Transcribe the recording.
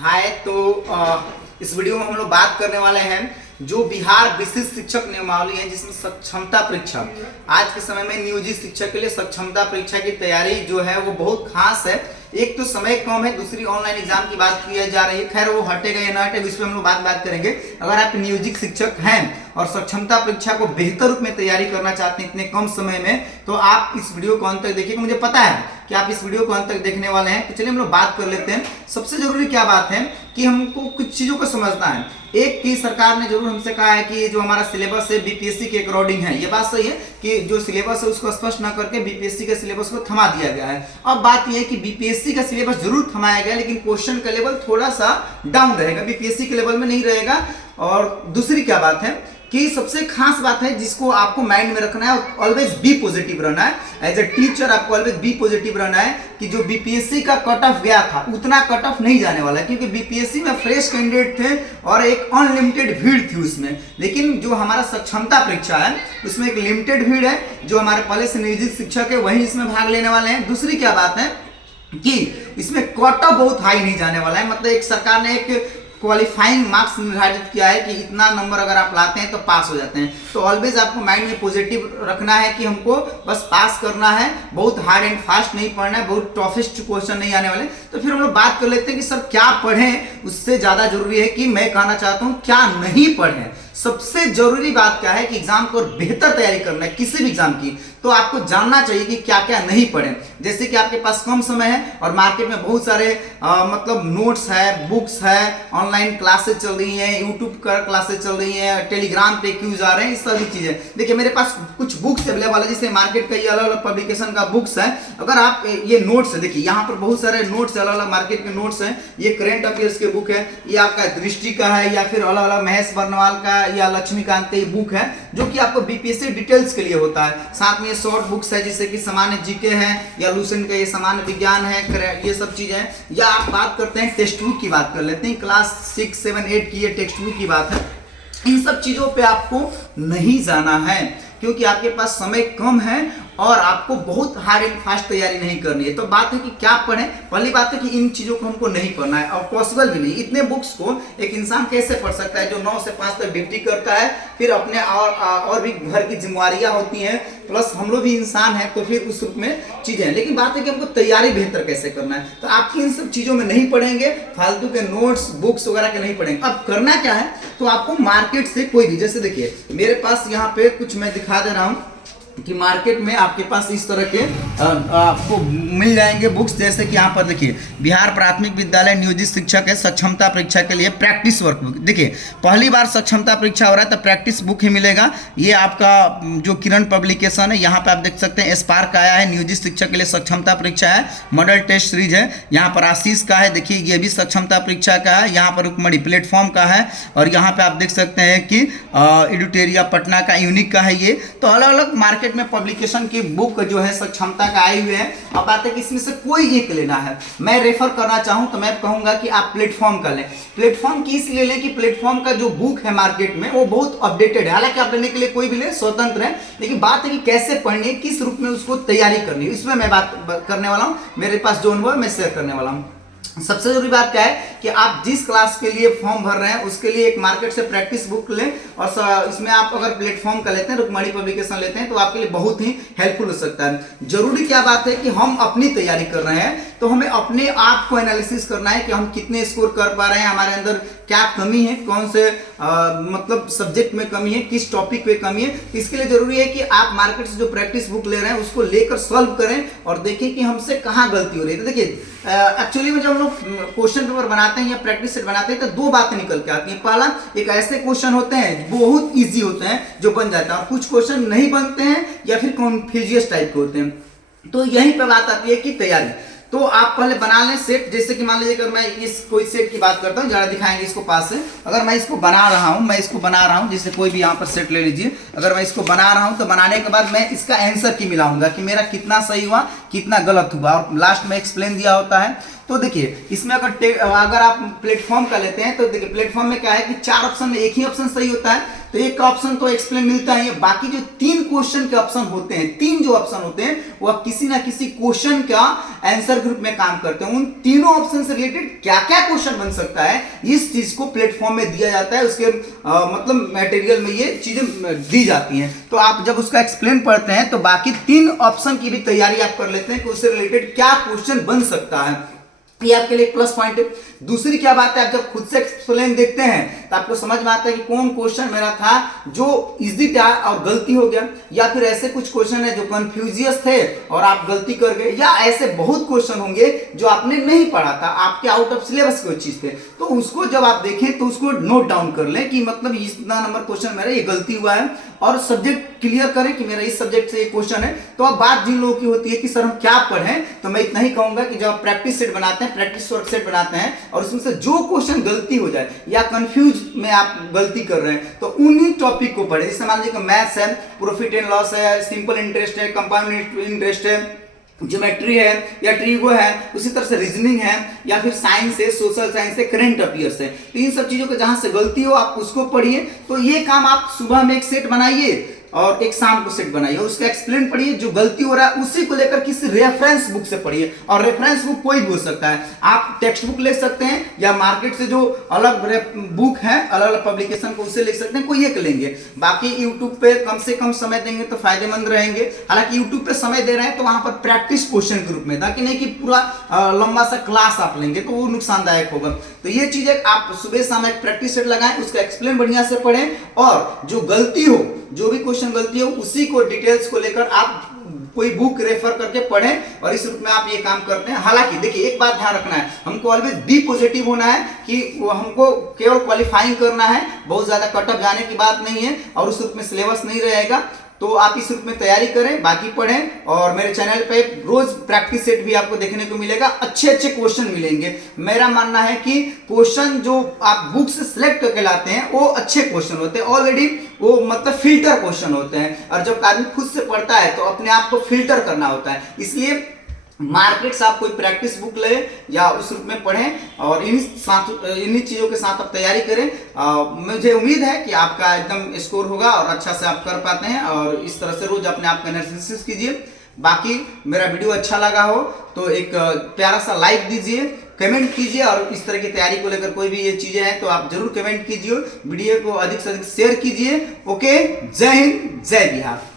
हाय इस वीडियो में हम लोग बात करने वाले हैं जो बिहार विशिष्ट शिक्षक नियमावली है जिसमें सक्षमता परीक्षा। आज के समय में नियोजित शिक्षक के लिए सक्षमता परीक्षा की तैयारी जो है वो बहुत खास है। एक तो समय कम है, दूसरी ऑनलाइन एग्जाम की बात की जा रही है। खैर वो हटेगा या ना हटेगा इस पर हम लोग बात करेंगे। अगर आप नियोजित शिक्षक हैं और सक्षमता परीक्षा को बेहतर रूप में तैयारी करना चाहते हैं इतने कम समय में, तो आप इस वीडियो को अंत तक देखिएगा। मुझे पता है कि आप इस वीडियो को अंत तक देखने वाले हैं, तो चलिए हम लोग बात कर लेते हैं। सबसे जरूरी क्या बात है कि हमको कुछ चीजों को समझना है। एक की सरकार ने जरूर हमसे कहा है कि जो हमारा सिलेबस है बीपीएससी के अकॉर्डिंग है। ये बात सही है कि जो सिलेबस है उसको स्पष्ट ना करके बीपीएससी के सिलेबस को थमा दिया गया है। अब बात यह है कि बीपीएससी का सिलेबस जरूर थमाया गया, लेकिन क्वेश्चन का लेवल थोड़ा सा डाउन रहेगा, बीपीएससी के लेवल में नहीं रहेगा। और दूसरी क्या बात है कि सबसे खास बात है जिसको आपको माइंड में रखना है, ऑलवेज बी पॉजिटिव रहना है। एज ए टीचर आपको ऑलवेज बी पॉजिटिव रहना है कि जो बीपीएससी का कट ऑफ गया था उतना कट ऑफ नहीं जाने वाला है, क्योंकि बीपीएससी में फ्रेश कैंडिडेट थे और एक अनलिमिटेड भीड़ थी उसमें। लेकिन जो हमारा सक्षमता परीक्षा है उसमें एक लिमिटेड भीड़ है, जो हमारे पहले से नियोजित शिक्षक है वही इसमें भाग लेने वाले हैं। दूसरी क्या बात है कि इसमें कट ऑफ बहुत हाई नहीं जाने वाला है। मतलब एक सरकार ने एक क्वालिफाइंग मार्क्स निर्धारित किया है कि इतना नंबर अगर आप लाते हैं तो पास हो जाते हैं। तो ऑलवेज आपको माइंड में पॉजिटिव रखना है कि हमको बस पास करना है, बहुत हार्ड एंड फास्ट नहीं पढ़ना है, बहुत टफेस्ट क्वेश्चन नहीं आने वाले। तो फिर हम लोग बात कर लेते हैं कि सर क्या पढ़ें। उससे ज़्यादा जरूरी है कि मैं कहना चाहता हूँ क्या नहीं पढ़ें। सबसे जरूरी बात क्या है कि एग्जाम को बेहतर तैयारी करना है किसी भी एग्जाम की, तो आपको जानना चाहिए कि क्या क्या नहीं पढ़ें। जैसे कि आपके पास कम समय है और मार्केट में बहुत सारे मतलब नोट्स है, बुक्स है, ऑनलाइन क्लासेस चल रही हैं, यूट्यूब पर क्लासेस चल रही हैं, टेलीग्राम पे क्यूज आ रहे हैं, इस सभी चीजें। देखिए मेरे पास कुछ बुक्स अवेलेबल है, जैसे मार्केट का ये अलग अलग पब्लिकेशन का बुक्स है। अगर आप ये नोट्स है, देखिए यहाँ पर बहुत सारे नोट्स अलग अलग मार्केट के नोट्स हैं। ये करेंट अफेयर्स के बुक है, ये आपका दृष्टि का है, या फिर अलग अलग महेश बर्नवाल का या लक्ष्मीकांत बुक है, जो कि आपको बीपीएससी डिटेल्स के लिए होता है। साथ में शॉर्ट बुक्स है जैसे कि सामान्य जीके है या लूसेंट का ये सामान्य विज्ञान है, ये सब चीजें। या आप बात करते हैं टेक्स्ट बुक की बात कर लेते हैं, क्लास 6, 7, 8 की ये टेक्स्ट बुक की बात है। इन सब चीजों पे आपको नहीं जाना है क्योंकि आपके पास समय कम है और आपको बहुत हार्ड एंड फास्ट तैयारी नहीं करनी है। तो बात है कि क्या पढ़ें। पहली बात है कि इन चीज़ों को हमको नहीं पढ़ना है और पॉसिबल भी नहीं। इतने बुक्स को एक इंसान कैसे पढ़ सकता है जो 9 से 5 तक ड्यूटी करता है, फिर अपने और भी घर की जिम्मेवारियां होती हैं, प्लस हम लोग भी इंसान हैं, तो फिर उस रूप में चीज़ें हैं। लेकिन बात है कि हमको तैयारी बेहतर कैसे करना है, तो आपकी इन सब चीज़ों में नहीं पढ़ेंगे, फालतू के नोट्स बुक्स वगैरह के नहीं पढ़ेंगे। अब करना क्या है, तो आपको मार्केट से कोई भी, जैसे देखिए मेरे पास यहाँ पे कुछ मैं दिखा दे रहा हूँ कि मार्केट में आपके पास इस तरह के आपको मिल जाएंगे बुक्स। जैसे कि यहाँ पर देखिए बिहार प्राथमिक विद्यालय नियोजित शिक्षक है सक्षमता परीक्षा के लिए प्रैक्टिस वर्क बुक। देखिए पहली बार सक्षमता परीक्षा हो रहा है तो प्रैक्टिस बुक ही मिलेगा। ये आपका जो किरण पब्लिकेशन है, यहाँ पे आप देख सकते हैं स्पार्क आया है, नियोजित शिक्षक के लिए सक्षमता परीक्षा है, मॉडल टेस्ट सीरीज है। यहाँ पर आशीष का है, देखिए ये भी सक्षमता परीक्षा का है। यहाँ पर रुकमणी प्लेटफॉर्म का है और यहाँ पे आप देख सकते हैं कि एडिटोरिया पटना का यूनिक का है। ये तो अलग अलग मार्केट में पब्लिकेशन की बुक जो है सक्षमता का आई हुए हैं। अब बात है कि इसमें से कोई एक लेना है। मैं रेफर करना चाहूं तो मैं कहूंगा कि आप प्लेटफॉर्म का लें। प्लेटफॉर्म की इसलिए लें कि प्लेटफॉर्म का जो बुक है मार्केट में वो बहुत अपडेटेड है। हालांकि आप लेने के लिए कोई भी ले, स्वतंत्र है, लेकिन बात है कि कैसे पढ़नी है, किस रूप में उसको तैयारी करनी है, इसमें मैं बात करने वाला हूं। मेरे पास जो अनुभव है मैं शेयर करने वाला हूं। सबसे जरूरी बात क्या है कि आप जिस क्लास के लिए फॉर्म भर रहे हैं उसके लिए एक मार्केट से प्रैक्टिस बुक लें और इसमें आप अगर प्लेटफॉर्म का लेते हैं, रुकमणी पब्लिकेशन लेते हैं, तो आपके लिए बहुत ही हेल्पफुल हो सकता है। जरूरी क्या बात है कि हम अपनी तैयारी कर रहे हैं तो हमें अपने आप को एनालिसिस करना है कि हम कितने स्कोर कर पा रहे हैं, हमारे अंदर क्या कमी है, कौन से मतलब सब्जेक्ट में कमी है, किस टॉपिक पे कमी है। इसके लिए जरूरी है कि आप मार्केट से जो प्रैक्टिस बुक ले रहे हैं उसको लेकर सॉल्व करें और देखें कि हमसे कहाँ गलती हो रही है। तो देखिए एक्चुअली में जब हम लोग क्वेश्चन पेपर बनाते हैं या प्रैक्टिस सेट बनाते हैं तो दो बातें निकल के आती हैं। पहला, एक ऐसे क्वेश्चन होते हैं बहुत इजी होते हैं जो बन जाता है, और कुछ क्वेश्चन नहीं बनते हैं या फिर कन्फ्यूजियस टाइप के होते हैं। तो यहीं पर बात आती है कि तैयारी। तो आप पहले बना लें सेट। जैसे कि मान लीजिए अगर मैं इस कोई सेट की बात करता हूँ, जरा दिखाएंगे इसको पास से। अगर मैं इसको बना रहा हूँ, जैसे कोई भी यहाँ पर सेट ले लीजिए। अगर मैं इसको बना रहा हूँ तो बनाने के बाद मैं इसका आंसर की मिलाऊंगा कि मेरा कितना सही हुआ, कितना गलत हुआ, और लास्ट में एक्सप्लेन दिया होता है। तो देखिए इसमें अगर आप प्लेटफॉर्म का लेते हैं तो देखिए प्लेटफॉर्म में क्या है कि 4 ऑप्शन में एक ही ऑप्शन सही होता है, तो एक का ऑप्शन तो एक्सप्लेन मिलता ही है। बाकी जो 3 क्वेश्चन के ऑप्शन होते हैं, 3 जो ऑप्शन होते हैं वो किसी ना किसी क्वेश्चन का आंसर ग्रुप में काम करते हैं। उन तीनों ऑप्शन से रिलेटेड क्या क्या क्वेश्चन बन सकता है इस चीज को प्लेटफॉर्म में दिया जाता है, उसके मतलब मटेरियल में ये चीजें दी जाती हैं। तो आप जब उसका एक्सप्लेन पढ़ते हैं तो बाकी 3 ऑप्शन की भी तैयारी आप कर लेते हैं कि उससे रिलेटेड क्या क्वेश्चन बन सकता है, ये आपके लिए प्लस पॉइंट है। दूसरी क्या बात है, आप जब खुद से एक्सप्लेन देखते हैं तो आपको समझ में आता है कि कौन क्वेश्चन मेरा था जो इजी था और गलती हो गया, या फिर ऐसे कुछ क्वेश्चन है जो कंफ्यूजियस थे और आप गलती कर गए, या ऐसे बहुत क्वेश्चन होंगे जो आपने नहीं पढ़ा था, आपके आउट ऑफ सिलेबस कोई चीज थे। तो उसको जब आप देखें तो उसको नोट डाउन कर लें कि मतलब इतना नंबर क्वेश्चन मेरा ये गलती हुआ है, और सब्जेक्ट क्लियर करें कि मेरा इस सब्जेक्ट से ये क्वेश्चन है। तो अब बात जिन लोगों की होती है कि सर हम क्या पढ़ें, तो मैं इतना ही कहूंगा कि जब आप प्रैक्टिस सेट बनाते हैं, प्रैक्टिस वर्क सेट बनाते हैं, और उसमें से जो क्वेश्चन गलती हो जाए या कंफ्यूज में आप गलती कर रहे हैं तो उन्हीं टॉपिक को पढ़ें। जैसे मान लीजिए कि मैथ्स है, प्रॉफिट एंड लॉस है, सिंपल इंटरेस्ट है, कंपाउंड इंटरेस्ट है, ज्योमेट्री है या ट्रिगो है, उसी तरह से रीजनिंग है, या फिर साइंस है, सोशल साइंस है, करंट अफेयर्स है। तो इन सब चीजों को जहां से गलती हो आप उसको पढ़िए। तो ये काम आप सुबह में एक सेट बनाइए और एक शाम को सेट बनाइए, और उसका एक्सप्लेन पढ़िए, जो गलती हो रहा है उसी को लेकर किसी रेफरेंस बुक से पढ़िए। और रेफरेंस बुक कोई भी हो सकता है, आप टेक्स्ट बुक ले सकते हैं या मार्केट से जो अलग बुक है, अलग अलग पब्लिकेशन को उससे ले सकते हैं, कोई एक लेंगे। बाकी यूट्यूब पे कम से कम समय देंगे तो फायदेमंद रहेंगे। हालांकि यूट्यूब पे समय दे रहे हैं तो वहां पर प्रैक्टिस क्वेश्चन के रूप में, ताकि नहीं कि पूरा लंबा सा क्लास आप लेंगे तो वो नुकसानदायक होगा। तो ये चीजें आप सुबह शाम एक प्रैक्टिस सेट लगाएं, उसका एक्सप्लेन बढ़िया से पढ़ें, और जो गलती हो, जो भी क्वेश्चन गलती हो उसी को डिटेल्स को लेकर आप कोई बुक रेफर करके पढ़ें, और इस रूप में आप ये काम करते हैं। हालांकि देखिए एक बात ध्यान रखना है, हमको ऑलवेज बी पॉजिटिव होना है कि हमको केवल क्वालिफाइंग करना है, बहुत ज्यादा कटअप जाने की बात नहीं है, और उस रूप में सिलेबस नहीं रहेगा। तो आप इस रूप में तैयारी करें, बाकी पढ़ें, और मेरे चैनल पे रोज प्रैक्टिस सेट भी आपको देखने को मिलेगा, अच्छे अच्छे क्वेश्चन मिलेंगे। मेरा मानना है कि क्वेश्चन जो आप बुक से सिलेक्ट करके लाते हैं वो अच्छे क्वेश्चन होते हैं, ऑलरेडी वो मतलब फिल्टर क्वेश्चन होते हैं, और जब आदमी खुद से पढ़ता है तो अपने आप को फिल्टर करना होता है। इसलिए मार्केट से आप कोई प्रैक्टिस बुक ले या उस रूप में पढ़ें, और इन्हीं चीज़ों के साथ आप तैयारी करें। मुझे उम्मीद है कि आपका एकदम स्कोर होगा और अच्छा से आप कर पाते हैं, और इस तरह से रोज अपने आप का एनालिसिस कीजिए। बाकी मेरा वीडियो अच्छा लगा हो तो एक प्यारा सा लाइक दीजिए, कमेंट कीजिए, और इस तरह की तैयारी को लेकर कोई भी ये चीजें हैं तो आप जरूर कमेंट कीजिए, वीडियो को अधिक से अधिक शेयर कीजिए। ओके, जय हिंद, जय बिहार।